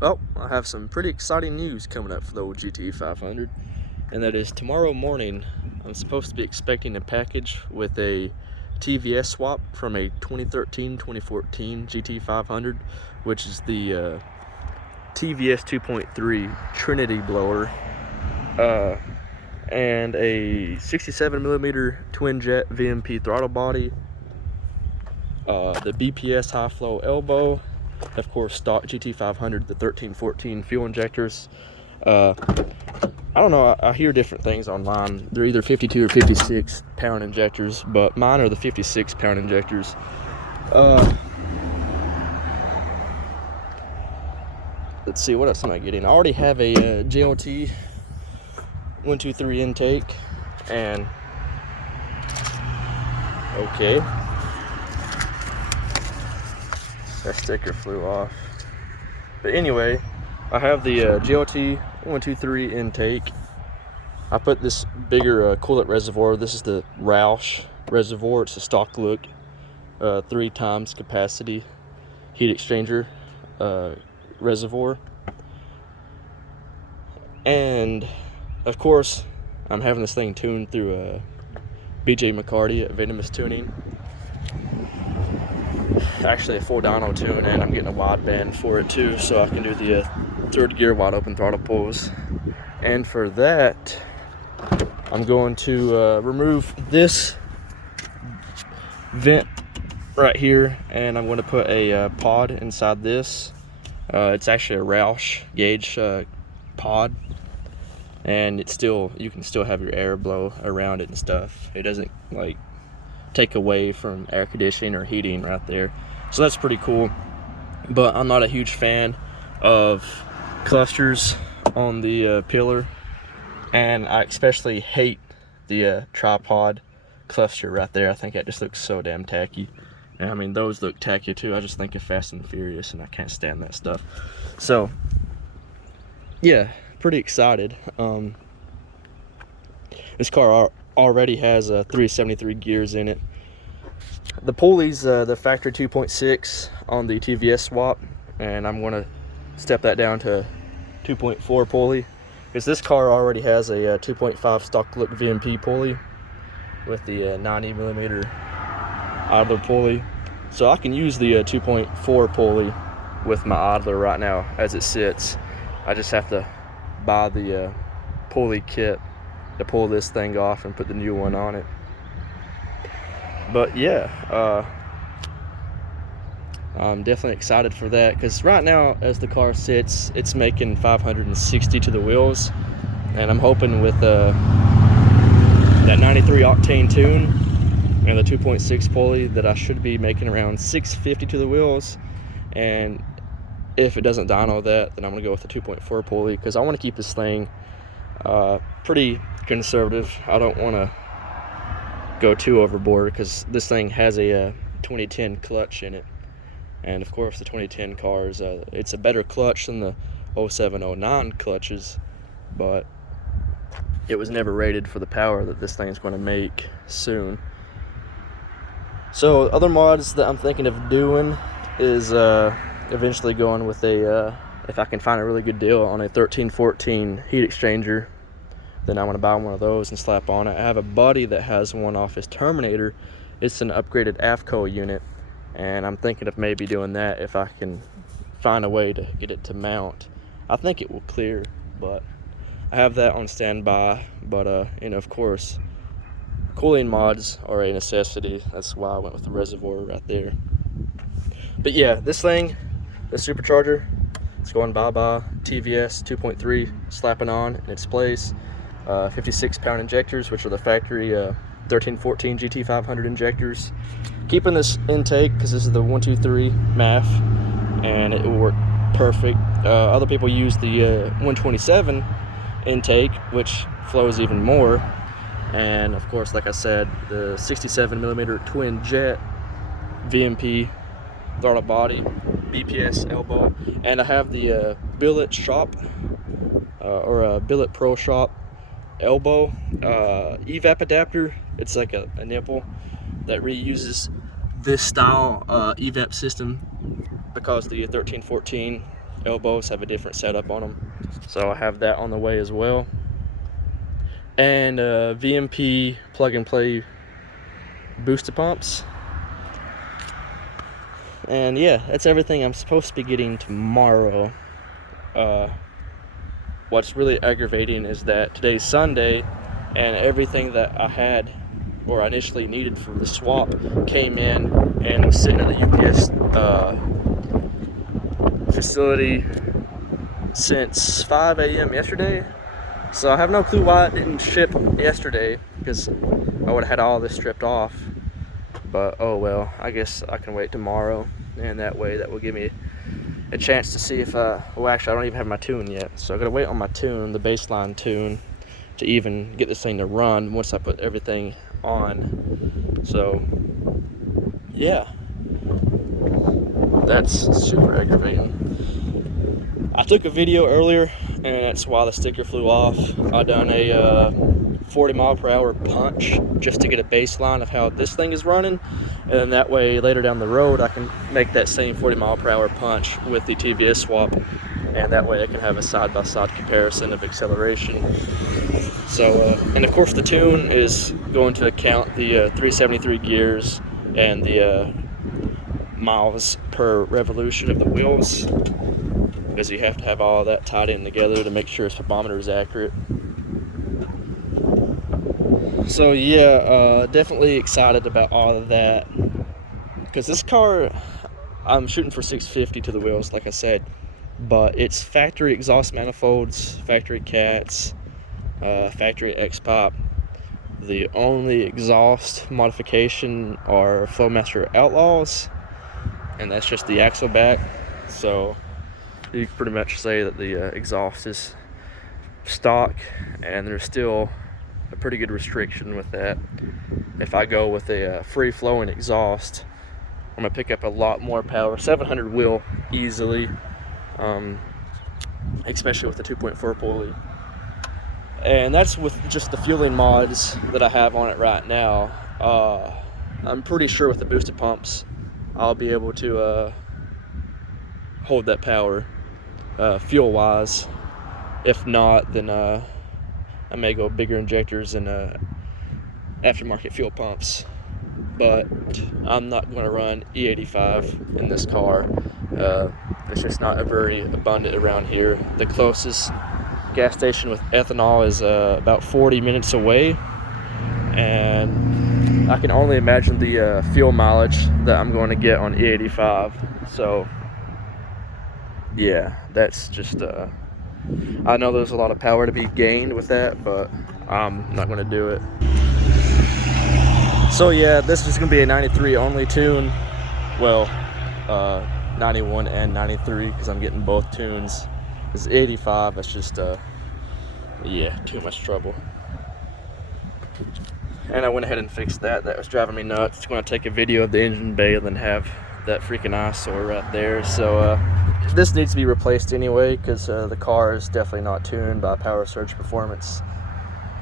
Well, I have some pretty exciting news coming up for the old GT500, and that is tomorrow morning I'm supposed to be expecting a package with a TVS swap from a 2013-2014 GT500, which is the TVS 2.3 Trinity blower, and a 67mm twin jet VMP throttle body, the BPS high flow elbow, of course stock GT500, the 13-14 fuel injectors. I don't know, I hear different things online. They're either 52 or 56 pound injectors, but mine are the 56 pound injectors. Let's see, what else am I getting? I already have a JLT 123 intake, and okay, that sticker flew off. But anyway, I have the JLT 123 intake. I put this bigger coolant reservoir. This is the Roush reservoir. It's a stock look, 3 times capacity heat exchanger reservoir. And of course, I'm having this thing tuned through BJ McCarty at Venomous Tuning. Actually a full dyno tune, and I'm getting a wideband for it too, so I can do the 3rd gear wide open throttle pulls. And for that, I'm going to remove this vent right here, and I'm going to put a pod inside this. It's actually a Roush gauge pod, and it's still, you can still have your air blow around it and stuff. It doesn't like take away from air conditioning or heating right there, so that's pretty cool. But I'm not a huge fan of clusters on the pillar, and I especially hate the tripod cluster right there. I think that just looks so damn tacky. And I mean, those look tacky too. I just think of Fast and Furious, and I can't stand that stuff. So yeah, pretty excited. This car already has 373 gears in it. The pulleys, the factory 2.6 on the TVS swap, and I'm going to step that down to 2.4 pulley, because this car already has a 2.5 stock look VMP pulley with the 90mm idler pulley. So I can use the 2.4 pulley with my idler right now as it sits. I just have to buy the pulley kit to pull this thing off and put the new one on it. But yeah, I'm definitely excited for that, because right now as the car sits, it's making 560 to the wheels, and I'm hoping with that 93 octane tune and the 2.6 pulley that I should be making around 650 to the wheels. And if it doesn't dyno that, then I'm gonna go with the 2.4 pulley, because I want to keep this thing pretty conservative. I don't want to go too overboard, because this thing has a 2010 clutch in it, and of course the 2010 cars, it's a better clutch than the 0709 clutches, but it was never rated for the power that this thing's going to make soon. So other mods that I'm thinking of doing is eventually going with a if I can find a really good deal on a 13-14 heat exchanger, then I'm going to buy one of those and slap on it. I have a buddy that has one off his Terminator. It's an upgraded AFCO unit, and I'm thinking of maybe doing that if I can find a way to get it to mount. I think it will clear, but I have that on standby. But you know, of course, cooling mods are a necessity. That's why I went with the reservoir right there. But yeah, this thing, the supercharger, it's going bye-bye. TVS 2.3 slapping on in its place. 56 pound injectors, which are the factory 13-14 GT500 injectors. Keeping this intake because this is the 123 MAF, and it will work perfect. Other people use the 127 intake, which flows even more. And of course, like I said, the 67mm twin jet VMP throttle body, BPS elbow, and I have the Billet Shop or Billet Pro Shop elbow evap adapter. It's like a nipple that reuses this style evap system, because the 13-14 elbows have a different setup on them, so I have that on the way as well. And VMP plug and play booster pumps. And yeah, that's everything I'm supposed to be getting tomorrow. What's really aggravating is that today's Sunday, and everything that I had or I initially needed for the swap came in and was sitting at the UPS facility since 5 a.m. yesterday. So I have no clue why it didn't ship yesterday, because I would have had all this stripped off. But oh well, I guess I can wait tomorrow, and that way that will give me a chance to see if well, actually I don't even have my tune yet, so I gotta wait on my tune, the baseline tune, to even get this thing to run once I put everything on. So yeah, that's super aggravating. I took a video earlier, and that's why the sticker flew off. I done a 40 mile per hour punch just to get a baseline of how this thing is running, and then that way later down the road I can make that same 40 mile per hour punch with the TVS Swap, and that way I can have a side-by-side comparison of acceleration. So and of course the tune is going to account the 373 gears and the miles per revolution of the wheels, because you have to have all that tied in together to make sure its speedometer is accurate. So yeah, definitely excited about all of that, because this car, I'm shooting for 650 to the wheels, like I said, but it's factory exhaust manifolds, factory cats, factory X-Pop. The only exhaust modification are Flowmaster Outlaws, and that's just the axle back. So you can pretty much say that the exhaust is stock, and there's still a pretty good restriction with that. If I go with a free-flowing exhaust, I'm gonna pick up a lot more power. 700 will easily, especially with the 2.4 pulley. And that's with just the fueling mods that I have on it right now. I'm pretty sure with the boosted pumps I'll be able to hold that power fuel wise. If not, then I may go bigger injectors and aftermarket fuel pumps. But I'm not going to run E85 in this car. It's just not very abundant around here. The closest gas station with ethanol is about 40 minutes away, and I can only imagine the fuel mileage that I'm going to get on E85. So yeah, that's just I know there's a lot of power to be gained with that, but I'm not going to do it. So yeah, this is going to be a 93 only tune. Well, 91 and 93, because I'm getting both tunes. It's 85, that's just yeah, too much trouble. And I went ahead and fixed that. That was driving me nuts. I'm going to take a video of the engine bay and then have that freaking eyesore right there. So this needs to be replaced anyway, because the car is definitely not tuned by Power Surge Performance.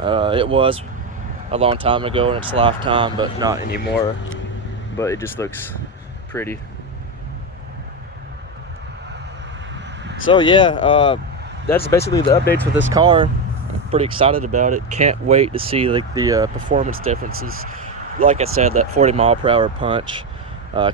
It was a long time ago in its lifetime, but not anymore. But it just looks pretty. So yeah, that's basically the updates with this car. I'm pretty excited about it. Can't wait to see like the performance differences. Like I said, that 40 mile per hour punch.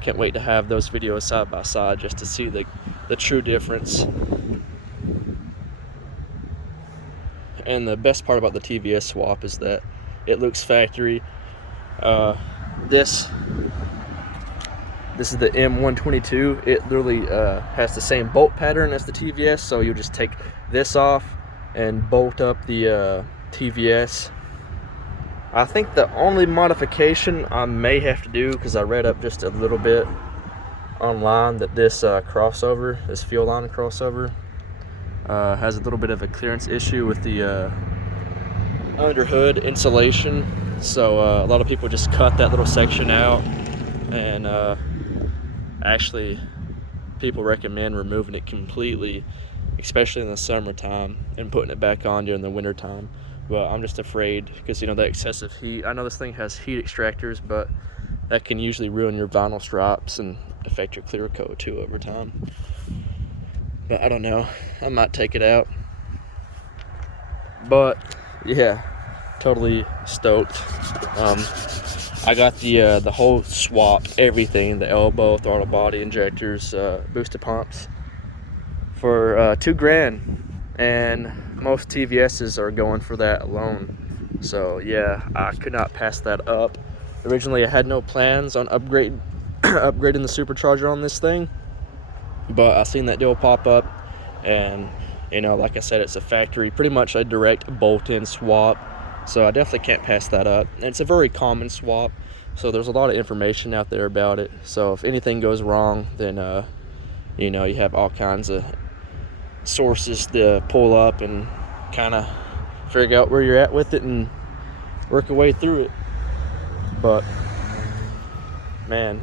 Can't wait to have those videos side by side just to see the true difference. And the best part about the TVS Swap is that it looks factory. This is the M122. It literally has the same bolt pattern as the TVS, so you just take this off and bolt up the TVS. I think the only modification I may have to do, because I read up just a little bit online, that this crossover, this fuel line crossover, has a little bit of a clearance issue with the under hood insulation. So a lot of people just cut that little section out, and actually people recommend removing it completely, especially in the summertime, and putting it back on during the winter time. But I'm just afraid, because you know, the excessive heat. I know this thing has heat extractors, but that can usually ruin your vinyl stripes and affect your clear coat too over time. but I don't know. I might take it out. But yeah, totally stoked. I got the whole swap, everything, the elbow, throttle body, injectors, booster pumps for $2,000, and most TVS's are going for that alone. So yeah, I could not pass that up. Originally, I had no plans on upgrading the supercharger on this thing, but I seen that deal pop up, and you know, like I said, it's a factory, pretty much a direct bolt-in swap. So I definitely can't pass that up. And it's a very common swap, so there's a lot of information out there about it. So if anything goes wrong, then you know, you have all kinds of sources to pull up and kind of figure out where you're at with it and work your way through it. But man,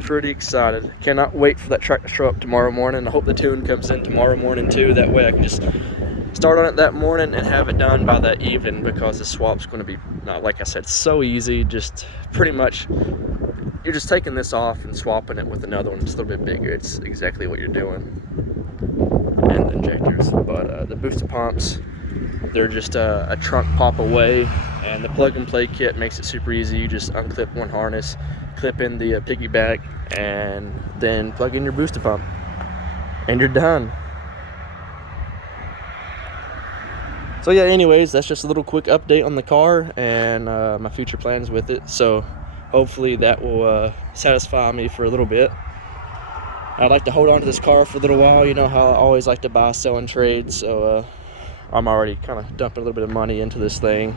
pretty excited. Cannot wait for that truck to show up tomorrow morning. I hope the tune comes in tomorrow morning too. That way I can just start on it that morning and have it done by that evening, because the swap's going to be, like I said, so easy. Just pretty much you're just taking this off and swapping it with another one. It's a little bit bigger. It's exactly what you're doing. And the injectors, but the booster pumps, they're just a trunk pop away, and the plug and play kit makes it super easy. You just unclip one harness, clip in the piggyback, and then plug in your booster pump, and you're done. So yeah, anyways, that's just a little quick update on the car and my future plans with it. So hopefully that will satisfy me for a little bit. I'd like to hold on to this car for a little while. You know how I always like to buy, sell, and trade. So I'm already kind of dumping a little bit of money into this thing.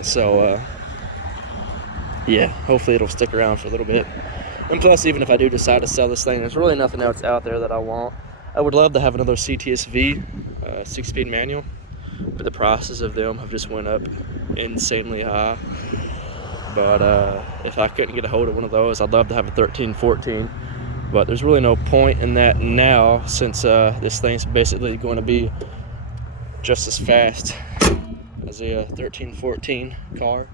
So yeah, hopefully it'll stick around for a little bit. And plus, even if I do decide to sell this thing, there's really nothing else out there that I want. I would love to have another CTSV 6-speed manual, but the prices of them have just went up insanely high. But if I couldn't get a hold of one of those, I'd love to have a 1314. But there's really no point in that now, since this thing's basically going to be just as fast as a 1314 car.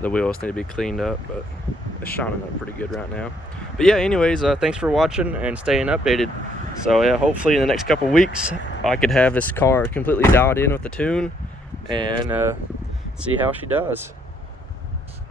The wheels need to be cleaned up, but it's shining up pretty good right now. But yeah, anyways, thanks for watching and staying updated. So yeah, hopefully in the next couple weeks I could have this car completely dialed in with the tune and see how she does.